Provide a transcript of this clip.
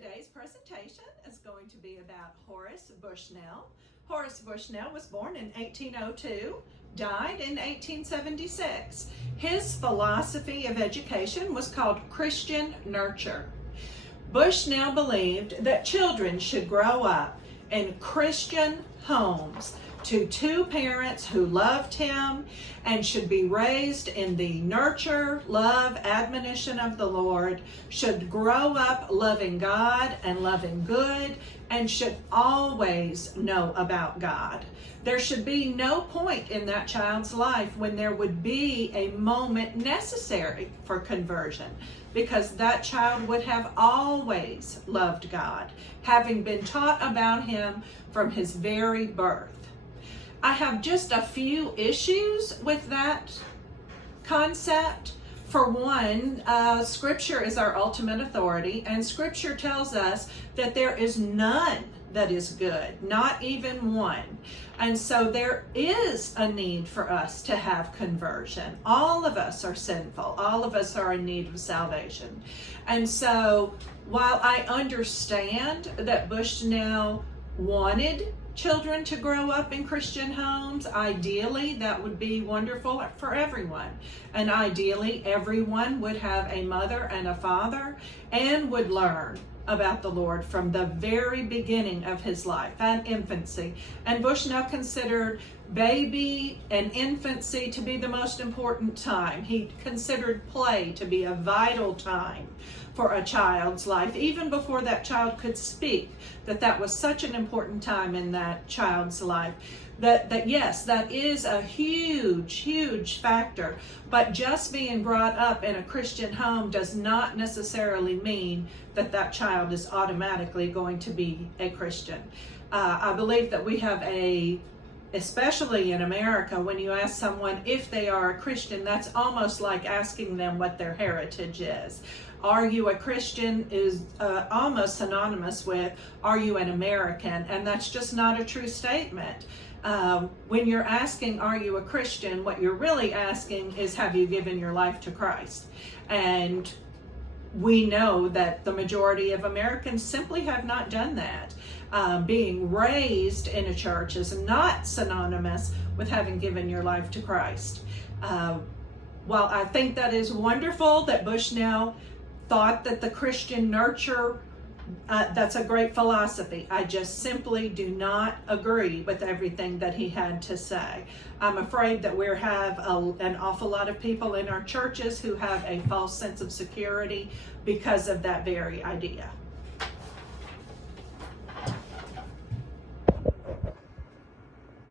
Today's presentation is going to be about Horace Bushnell. Horace Bushnell was born in 1802, died in 1876. His philosophy of education was called Christian nurture. Bushnell believed that children should grow up in Christian homes to two parents who loved him and should be raised in the nurture, love, admonition of the Lord, should grow up loving God and loving good, and should always know about God. There should be no point in that child's life when there would be a moment necessary for conversion, because that child would have always loved God, having been taught about him from his very birth. I have just a few issues with that concept. For one, Scripture is our ultimate authority, and Scripture tells us that there is none that is good, not even one. And so there is a need for us to have conversion. All of us are sinful. All of us are in need of salvation. And so while I understand that Bushnell wanted children to grow up in Christian homes, ideally that would be wonderful for everyone. And ideally everyone would have a mother and a father and would learn about the Lord from the very beginning of his life and infancy. And Bushnell considered baby and infancy to be the most important time. He considered play to be a vital time for a child's life, even before that child could speak, that was such an important time in that child's life. That yes, that is a huge factor, but just being brought up in a Christian home does not necessarily mean that that child is automatically going to be a Christian. I believe that we have especially in America, when you ask someone if they are a Christian, that's almost like asking them what their heritage is. Are you a Christian is almost synonymous with, are you an American? And that's just not a true statement. When you're asking, are you a Christian, what you're really asking is, have you given your life to Christ? And we know that the majority of Americans simply have not done that. Being raised in a church is not synonymous with having given your life to Christ. While I think that is wonderful that Bushnell thought that the Christian nurture, that's a great philosophy, I just simply do not agree with everything that he had to say. I'm afraid that we have an awful lot of people in our churches who have a false sense of security because of that very idea.